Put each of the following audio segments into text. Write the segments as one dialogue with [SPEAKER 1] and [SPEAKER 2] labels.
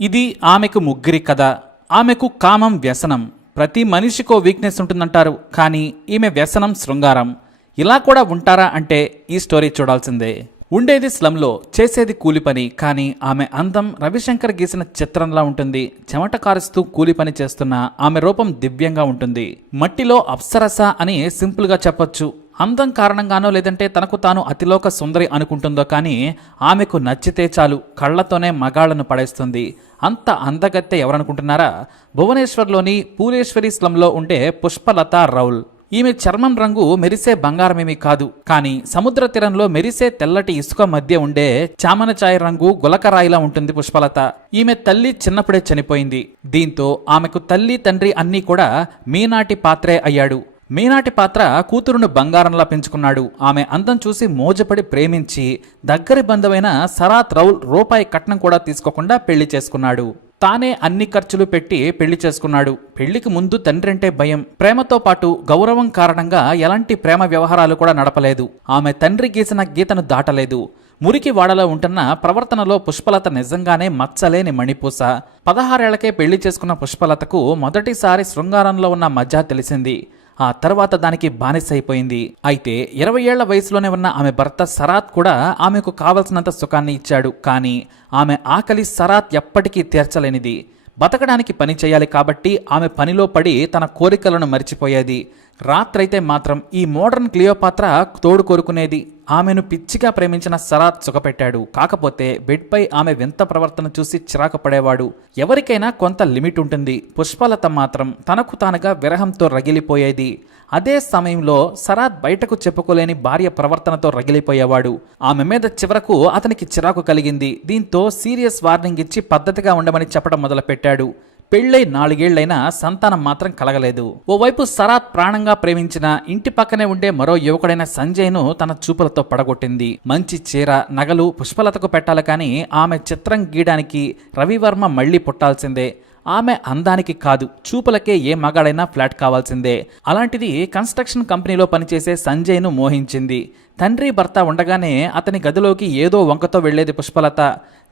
[SPEAKER 1] ఇది ఆమెకు ముగ్గురి కథ. ఆమెకు కామం వ్యసనం. ప్రతి మనిషికో వీక్నెస్ ఉంటుందంటారు కానీ ఈమె వ్యసనం శృంగారం. ఇలా కూడా ఉంటారా అంటే ఈ స్టోరీ చూడాల్సిందే. ఉండేది స్లంలో చేసేది కూలి పని కానీ ఆమె అందం రవిశంకర్ గీసిన చిత్రంలా ఉంటుంది. చెమట కారుస్తూ కూలి పని చేస్తున్న ఆమె రూపం దివ్యంగా ఉంటుంది. మట్టిలో అప్సరస అని సింపుల్గా చెప్పొచ్చు. అందం కారణంగానో లేదంటే తనకు తాను అతిలోక సుందరి అనుకుంటుందో కానీ ఆమెకు నచ్చితే చాలు కళ్ళతోనే మగాళ్ళను పడేస్తుంది. అంత అందగత్తె ఎవరనుకుంటున్నారా? భువనేశ్వర్లోని పూలేశ్వరి స్లంలో ఉండే పుష్పలత రౌల్. ఈమె చర్మం రంగు మెరిసే బంగారమేమీ కాదు. కానీ సముద్ర తీరంలో మెరిసే తెల్లటి ఇసుక మధ్య ఉండే చామనచాయ రంగు గులకరాయిలా ఉంటుంది పుష్పలత. ఈమె తల్లి చిన్నప్పుడే చనిపోయింది. దీంతో ఆమెకు తల్లి తండ్రి అన్నీ కూడా మీనాటి పాత్రే అయ్యాడు. మీనాటి పాత్ర కూతురును బంగారంలా పెంచుకున్నాడు. ఆమె అందం చూసి మోజపడి ప్రేమించి దగ్గరి బంధువైన సరాత్ రౌల్ రూపాయి కట్నం కూడా తీసుకోకుండా పెళ్ళి చేసుకున్నాడు. తానే అన్ని ఖర్చులు పెట్టి పెళ్ళి చేసుకున్నాడు. పెళ్ళికి ముందు తండ్రి అంటే భయం. ప్రేమతో పాటు గౌరవం కారణంగా ఎలాంటి ప్రేమ వ్యవహారాలు కూడా నడపలేదు. ఆమె తండ్రి గీసిన గీతను దాటలేదు. మురికి వాడలో ఉంటున్న ప్రవర్తనలో పుష్పలత నిజంగానే మచ్చలేని మణిపూస. పదహారేళ్ళకే పెళ్ళి చేసుకున్న పుష్పలతకు మొదటిసారి శృంగారంలో ఉన్న మజ్జా తెలిసింది. ఆ తర్వాత దానికి బానిసైపోయింది అయితే ఇరవై ఏళ్ళ వయసులోనే ఉన్న ఆమె భర్త సరాత్ కూడా ఆమెకు కావలసినంత సుఖాన్ని ఇచ్చాడు. కానీ ఆమె ఆకలి సరాత్ ఎప్పటికీ తీర్చలేనిది. బతకడానికి పని చేయాలి కాబట్టి ఆమె పనిలో పడి తన కోరికలను మరిచిపోయేది. రాత్రైతే మాత్రం ఈ మోడర్న్ క్లియోపాత్ర తోడు కోరుకునేది. ఆమెను పిచ్చిగా ప్రేమించిన సరాత్ సుఖపెట్టాడు. కాకపోతే బెడ్పై ఆమె వింత ప్రవర్తన చూసి చిరాకు పడేవాడు. ఎవరికైనా కొంత లిమిట్ ఉంటుంది. పుష్పలత మాత్రం తనకు తానుగా విరహంతో రగిలిపోయేది. అదే సమయంలో సరాద్ బయటకు చెప్పుకోలేని భార్య ప్రవర్తనతో రగిలిపోయేవాడు. ఆమె మీద చివరకు అతనికి చిరాకు కలిగింది. దీంతో సీరియస్ వార్నింగ్ ఇచ్చి పద్ధతిగా ఉండమని చెప్పడం మొదలుపెట్టాడు. పెళ్ళై నాలుగేళ్ళైనా సంతానం మాత్రం కలగలేదు. ఓవైపు సరాత్ ప్రాణంగా ప్రేమించిన ఇంటి పక్కనే ఉండే మరో యువకుడైన సంజయ్ను తన చూపులతో పడగొట్టింది. మంచి చీర నగలు పుష్పలతకు పెట్టాలి కానీ ఆమె చిత్రం గీయడానికి రవివర్మ మళ్ళీ పుట్టాల్సిందే. ఆమె అందానికి కాదు చూపులకే ఏ మగాడైనా ఫ్లాట్ కావాల్సిందే. అలాంటిది కన్స్ట్రక్షన్ కంపెనీలో పనిచేసే సంజయ్ను మోహించింది. తండ్రి భర్త ఉండగానే అతని గదిలోకి ఏదో వంకతో వెళ్ళేది పుష్పలత.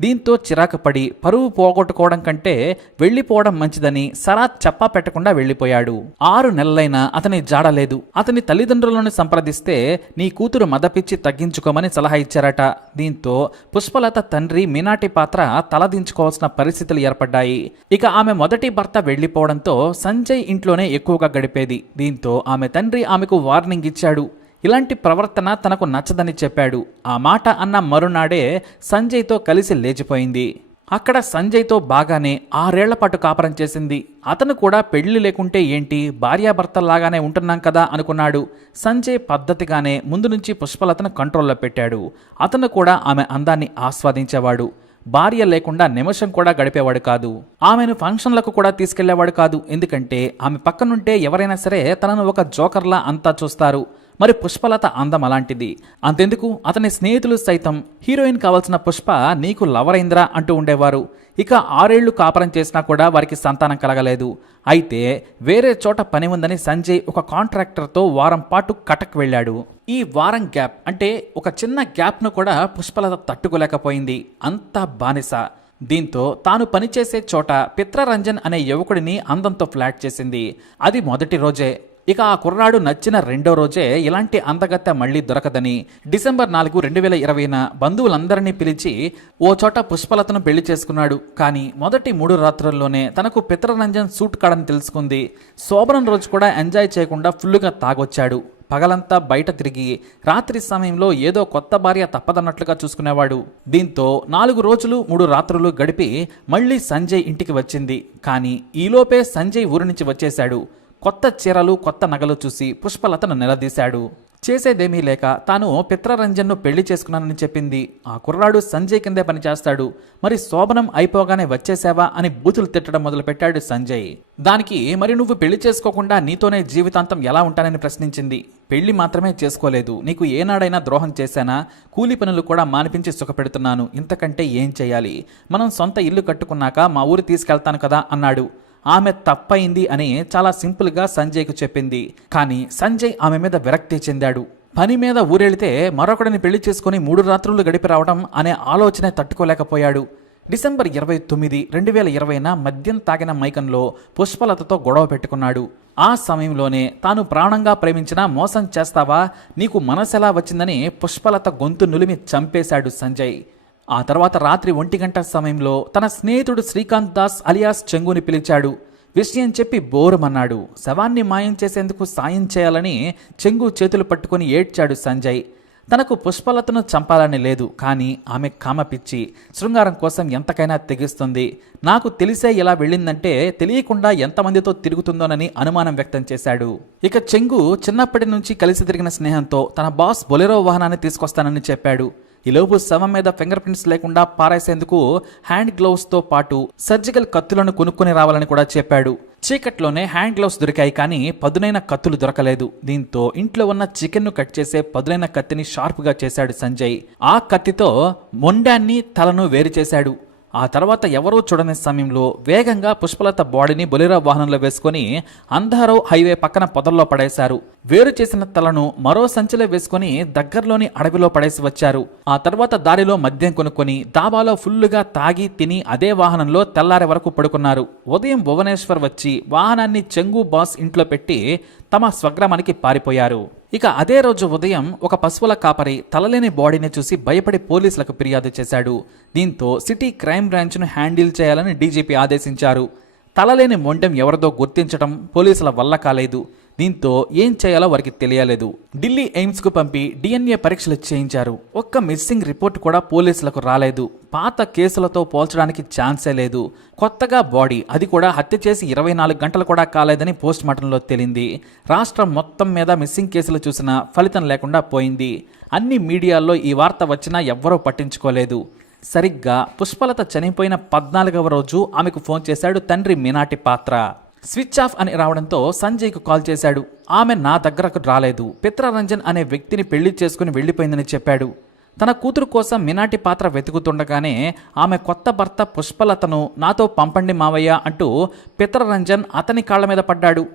[SPEAKER 1] దీంతో చిరాకుపడి పరువు పోగొట్టుకోవడం కంటే వెళ్ళిపోవడం మంచిదని సరాత్ చప్పా పెట్టకుండా వెళ్ళిపోయాడు ఆరు నెలలైనా అతని జాడలేదు అతని తల్లిదండ్రులను సంప్రదిస్తే నీ కూతురు మదపిచ్చి తగ్గించుకోమని సలహా ఇచ్చారట. దీంతో పుష్పలత తండ్రి మీనాటి పాత్ర తలదించుకోవాల్సిన పరిస్థితులు ఏర్పడ్డాయి. ఇక ఆమె మొదటి భర్త వెళ్ళిపోవడంతో సంజయ్ ఇంట్లోనే ఎక్కువగా గడిపేది. దీంతో ఆమె తండ్రి ఆమెకు వార్నింగ్ ఇచ్చాడు. ఇలాంటి ప్రవర్తన తనకు నచ్చదని చెప్పాడు. ఆ మాట అన్న మరునాడే సంజయ్తో కలిసి లేచిపోయింది. అక్కడ సంజయ్తో బాగానే ఆరేళ్ళ పాటు కాపురం చేసింది. అతను కూడా పెళ్ళి లేకుంటే ఏంటి? భార్యాభర్తల్లాగానే ఉంటున్నాం కదా అనుకున్నాడు. సంజయ్ పద్ధతిగానే ముందు నుంచి పుష్పలతను కంట్రోల్లో పెట్టాడు. అతను కూడా ఆమె అందాన్ని ఆస్వాదించేవాడు. భార్య లేకుండా నిమిషం కూడా గడిపేవాడు కాదు. ఆమెను ఫంక్షన్లకు కూడా తీసుకెళ్ళేవాడు కాదు. ఎందుకంటే ఆమె పక్కనుంటే ఎవరైనా సరే తనను ఒక జోకర్లా అంతా చూస్తారు. మరి పుష్పలత అందం అలాంటిది. అంతెందుకు? అతని స్నేహితులు సైతం హీరోయిన్ కావాల్సిన పుష్ప నీకు లవరైందిరా అంటూ ఉండేవారు. ఇక ఆరేళ్ళు కాపురం చేసినా కూడా వారికి సంతానం కలగలేదు. అయితే వేరే చోట పని ఉందని సంజయ్ ఒక కాంట్రాక్టర్తో వారం పాటు కటక్ వెళ్ళాడు. ఈ వారం గ్యాప్ అంటే ఒక చిన్న గ్యాప్ను కూడా పుష్పలత తట్టుకోలేకపోయింది. అంతా బానిస. దీంతో తాను పనిచేసే చోట పిత్రరంజన్ అనే యువకుడిని అందంతో ఫ్లాట్ చేసింది. అది మొదటి రోజే. ఇక ఆ కుర్రాడు నచ్చిన రెండో రోజే ఇలాంటి అందగత్తె మళ్ళీ దొరకదని డిసెంబర్ నాలుగు రెండు వేల ఇరవైన బంధువులందరినీ పిలిచి ఓ చోట పుష్పలతను పెళ్ళి చేసుకున్నాడు. కానీ మొదటి మూడు రాత్రుల్లోనే తనకు పిత్రరంజన్ సూట్ కాడని తెలుసుకుంది. శోభనం రోజు కూడా ఎంజాయ్ చేయకుండా ఫుల్లుగా తాగొచ్చాడు. పగలంతా బయట తిరిగి రాత్రి సమయంలో ఏదో కొత్త భార్య తప్పదన్నట్లుగా చూసుకునేవాడు. దీంతో నాలుగు రోజులు మూడు రాత్రులు గడిపి మళ్ళీ సంజయ్ ఇంటికి వచ్చింది. కానీ ఈలోపే సంజయ్ ఊరి నుంచి వచ్చేశాడు. కొత్త చీరలు కొత్త నగలు చూసి పుష్పలతను నిలదీశాడు. చేసేదేమీ లేక తాను పిత్రరంజన్ను పెళ్ళి చేసుకున్నానని చెప్పింది. ఆ కుర్రాడు సంజయ్ కిందే పనిచేస్తాడు. మరి శోభనం అయిపోగానే వచ్చేసావా అని బూతులు తిట్టడం మొదలుపెట్టాడు సంజయ్. దానికి మరి నువ్వు పెళ్ళి చేసుకోకుండా నీతోనే జీవితాంతం ఎలా ఉంటానని ప్రశ్నించింది. పెళ్ళి మాత్రమే చేసుకోలేదు. నీకు ఏనాడైనా ద్రోహం చేశానా? కూలి పనులు కూడా మానిపించి సుఖపెడుతున్నాను. ఇంతకంటే ఏం చేయాలి? మనం సొంత ఇల్లు కట్టుకున్నాక మా ఊరు తీసుకెళ్తాను కదా అన్నాడు. ఆమె తప్పైంది అని చాలా సింపుల్గా సంజయ్కు చెప్పింది. కానీ సంజయ్ ఆమె మీద విరక్తి చెందాడు. పని మీద ఊరెళితే మరొకడిని పెళ్ళి చేసుకుని మూడు రాత్రులు గడిపి రావడం అనే ఆలోచన తట్టుకోలేకపోయాడు. డిసెంబర్ ఇరవై తొమ్మిది రెండు వేల ఇరవైన మద్యం తాగిన మైకంలో పుష్పలతతో గొడవ పెట్టుకున్నాడు. ఆ సమయంలోనే తాను ప్రాణంగా ప్రేమించిన మోసం చేస్తావా? నీకు మనసెలా వచ్చిందని పుష్పలత గొంతు నులిమి చంపేశాడు సంజయ్. ఆ తర్వాత రాత్రి ఒంటి గంట సమయంలో తన స్నేహితుడు శ్రీకాంత్ దాస్ అలియాస్ చెంగుని పిలిచాడు. విషయం చెప్పి బోరుమన్నాడు. శవాన్ని మాయం చేసేందుకు సాయం చేయాలని చెంగు చేతులు పట్టుకొని ఏడ్చాడు సంజయ్. తనకు పుష్పలతను చంపాలని లేదు కానీ ఆమె కామపిచ్చి శృంగారం కోసం ఎంతకైనా తెగిస్తుంది. నాకు తెలిసే ఇలా వెళ్ళిందంటే తెలియకుండా ఎంతమందితో తిరుగుతుందోనని అనుమానం వ్యక్తం చేశాడు. ఇక చెంగు చిన్నప్పటి నుంచి కలిసి తిరిగిన స్నేహంతో తన బాస్ బొలెరో వాహనాన్ని తీసుకొస్తానని చెప్పాడు. ఈలోపు శవం మీద ఫింగర్ ప్రింట్స్ లేకుండా పారేసేందుకు హ్యాండ్ గ్లౌస్తో పాటు సర్జికల్ కత్తులను కొనుక్కొని రావాలని కూడా చెప్పాడు. చీకట్లోనే హ్యాండ్ గ్లౌస్ దొరికాయి కానీ పదునైన కత్తులు దొరకలేదు. దీంతో ఇంట్లో ఉన్న చికెన్ను కట్ చేసే పదునైన కత్తిని షార్ప్గా చేశాడు సంజయ్. ఆ కత్తితో మొండాన్ని తలను వేరు చేశాడు. ఆ తర్వాత ఎవరూ చూడని సమయంలో వేగంగా పుష్పలత బాడీని బొలిరా వాహనంలో వేసుకొని అంధారో హైవే పక్కన పొదల్లో పడేశారు. వేరు చేసిన తలను మరో సంచిలో వేసుకొని దగ్గరలోని అడవిలో పడేసి వచ్చారు. ఆ తర్వాత దారిలో మద్యం కొనుక్కొని దాబాలో ఫుల్లుగా తాగి తిని అదే వాహనంలో తెల్లారే వరకు పడుకున్నారు. ఉదయం భువనేశ్వర్ వచ్చి వాహనాన్ని చెంగు బాస్ ఇంట్లో పెట్టి తమ స్వగ్రామానికి పారిపోయారు. ఇక అదే రోజు ఉదయం ఒక పశువుల కాపరి తలలేని బాడీని చూసి భయపడి పోలీసులకు ఫిర్యాదు చేశాడు. దీంతో సిటీ క్రైమ్ బ్రాంచ్ను హ్యాండిల్ చేయాలని డీజీపీ ఆదేశించారు. తలలేని మొండెం ఎవరిదో గుర్తించడం పోలీసుల వల్ల కాలేదు. దీంతో ఏం చేయాలో వారికి తెలియలేదు. ఢిల్లీ ఎయిమ్స్కు పంపి డిఎన్ఏ పరీక్షలు చేయించారు. ఒక్క మిస్సింగ్ రిపోర్ట్ కూడా పోలీసులకు రాలేదు. పాత కేసులతో పోల్చడానికి ఛాన్సే లేదు. కొత్తగా బాడీ అది కూడా హత్య చేసి ఇరవై నాలుగు గంటలు కూడా కాలేదని పోస్ట్ మార్టంలో తేలింది. రాష్ట్రం మొత్తం మీద మిస్సింగ్ కేసులు చూసినా ఫలితం లేకుండా పోయింది. అన్ని మీడియాల్లో ఈ వార్త వచ్చినా ఎవ్వరూ పట్టించుకోలేదు. సరిగ్గా పుష్పలత చనిపోయిన పద్నాలుగవ రోజు ఆమెకు ఫోన్ చేశాడు తండ్రి మీనాటి పాత్ర. స్విచ్ ఆఫ్ అని రావడంతో సంజయ్కు కాల్ చేశాడు. ఆమె నా దగ్గరకు రాలేదు. పిత్రరంజన్ అనే వ్యక్తిని పెళ్ళి చేసుకుని వెళ్ళిపోయిందని చెప్పాడు. తన కూతురు కోసం మినాటి పాత్ర వెతుకుతుండగానే ఆమె కొత్త భర్త పుష్పలతను నాతో పంపండి మావయ్య అంటూ పిత్రరంజన్ అతని కాళ్ళ మీద పడ్డాడు.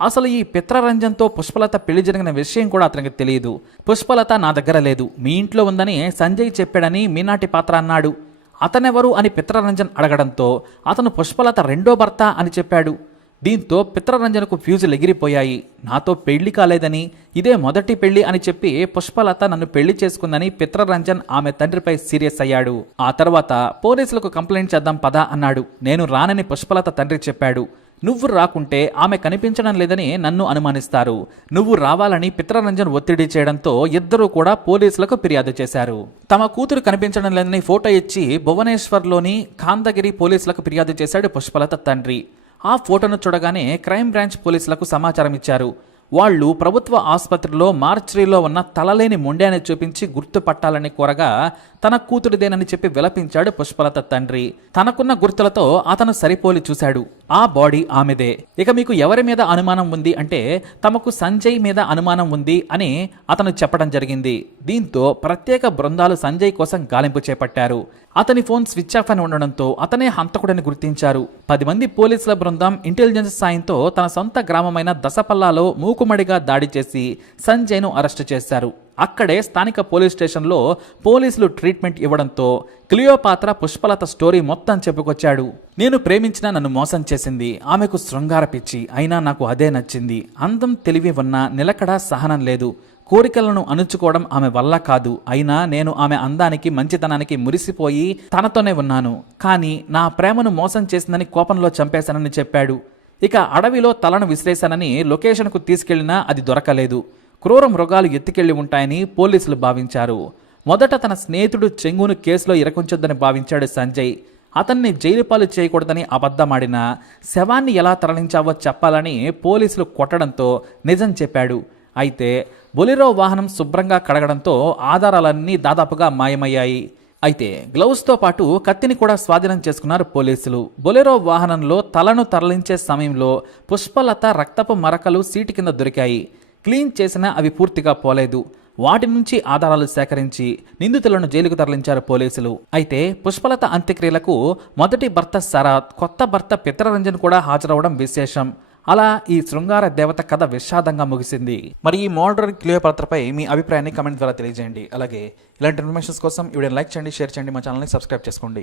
[SPEAKER 1] అసలు ఈ పిత్రరంజన్తో పుష్పలత పెళ్ళి జరిగిన విషయం కూడా అతనికి తెలియదు. పుష్పలత నా దగ్గర లేదు. మీ ఇంట్లో ఉందని సంజయ్ చెప్పాడని మీనాటి పాత్ర అన్నాడు. అతనెవరు అని పిత్రరంజన్ అడగడంతో అతను పుష్పలత రెండో భర్త అని చెప్పాడు. దీంతో పిత్రరంజన్కు ఫ్యూజులు ఎగిరిపోయాయి. నాతో పెళ్ళి కాలేదని ఇదే మొదటి పెళ్ళి అని చెప్పి పుష్పలత నన్ను పెళ్ళి చేసుకుందని పిత్రరంజన్ ఆమె తండ్రిపై సీరియస్ అయ్యాడు. ఆ తర్వాత పోలీసులకు కంప్లైంట్ చేద్దాం పదా అన్నాడు. నేను రానని పుష్పలత తండ్రి చెప్పాడు. నువ్వు రాకుంటే ఆమె కనిపించడం లేదని నన్ను అనుమానిస్తారు. నువ్వు రావాలని పిత్రరంజన్ ఒత్తిడి చేయడంతో ఇద్దరూ కూడా పోలీసులకు ఫిర్యాదు చేశారు. తమ కూతురు కనిపించడం లేదని ఫోటో ఇచ్చి భువనేశ్వర్లోని కాందగిరి పోలీసులకు ఫిర్యాదు చేశాడు పుష్పలత తండ్రి. ఆ ఫోటోను చూడగానే క్రైమ్ బ్రాంచ్ పోలీసులకు సమాచారం ఇచ్చారు. వాళ్ళు ప్రభుత్వ ఆసుపత్రిలో మార్చరీలో ఉన్న తలలేని మొండాన్ని చూపించి గుర్తుపట్టాలని కోరగా తన కూతురిదేనని చెప్పి విలపించాడు పుష్పలత తండ్రి. తనకున్న గుర్తులతో అతను సరిపోలి చూశాడు. ఆ బాడీ ఆమెదే. ఇక మీకు ఎవరి మీద అనుమానం ఉంది అంటే తమకు సంజయ్ మీద అనుమానం ఉంది అని అతను చెప్పడం జరిగింది. దీంతో ప్రత్యేక బృందాలు సంజయ్ కోసం గాలింపు చేపట్టారు. అతని ఫోన్ స్విచ్ ఆఫ్ అని ఉండడంతో అతనే హంతకుడని గుర్తించారు. పది మంది పోలీసుల బృందం ఇంటెలిజెన్స్ సాయంతో తన సొంత గ్రామమైన దసపల్లాలో మూకుమడిగా దాడి చేసి సంజయ్ను అరెస్టు చేశారు. అక్కడే స్థానిక పోలీస్ స్టేషన్లో పోలీసులు ట్రీట్మెంట్ ఇవ్వడంతో క్లియోపాత్ర పుష్పలత స్టోరీ మొత్తం చెప్పుకొచ్చాడు. నేను ప్రేమించిన నన్ను మోసం చేసింది. ఆమెకు శృంగార పిచ్చి. అయినా నాకు అదే నచ్చింది. అందం తెలివి ఉన్న నిలకడ సహనం లేదు. కోరికలను అణుచుకోవడం ఆమె వల్ల కాదు. అయినా నేను ఆమె అందానికి మంచితనానికి మురిసిపోయి తనతోనే ఉన్నాను. కానీ నా ప్రేమను మోసం చేసిందని కోపంలో చంపేశానని చెప్పాడు. ఇక అడవిలో తలను విసిరేశానని లొకేషన్కు తీసుకెళ్ళినా అది దొరకలేదు. క్రూర మృగాలు ఎత్తుకెళ్ళి ఉంటాయని పోలీసులు భావించారు. మొదట తన స్నేహితుడు చెంగును కేసులో ఇరకుంచొద్దని భావించాడు సంజయ్. అతన్ని జైలుపాలు చేయకూడదని అబద్ధమాడిన శవాన్ని ఎలా తరలించావో చెప్పాలని పోలీసులు కొట్టడంతో నిజం చెప్పాడు. అయితే బొలిరో వాహనం శుభ్రంగా కడగడంతో ఆధారాలన్నీ దాదాపుగా మాయమయ్యాయి. అయితే గ్లౌస్తో పాటు కత్తిని కూడా స్వాధీనం చేసుకున్నారు పోలీసులు. బొలెరో వాహనంలో తలను తరలించే సమయంలో పుష్పలత రక్తపు మరకలు సీటు కింద దొరికాయి. క్లీన్ చేసినా అవి పూర్తిగా పోలేదు. వాటి నుంచి ఆధారాలు సేకరించి నిందితులను జైలుకు తరలించారు పోలీసులు. అయితే పుష్పలత అంత్యక్రియలకు మొదటి భర్త శరత్ కొత్త భర్త పిత్రరంజన్ కూడా హాజరవడం విశేషం. అలా ఈ శృంగార దేవత కథ విషాదంగా ముగిసింది. మరి ఈ మోడర్న్ క్లియోపాత్రపై మీ అభిప్రాయాన్ని కమెంట్ ద్వారా తెలియజేయండి. అలాగే ఇలాంటి ఇన్ఫర్మేషన్స్ కోసం ఈ లైక్ చేయండి షేర్ చేయండి మా ఛానల్ని సబ్స్క్రైబ్ చేసుకోండి.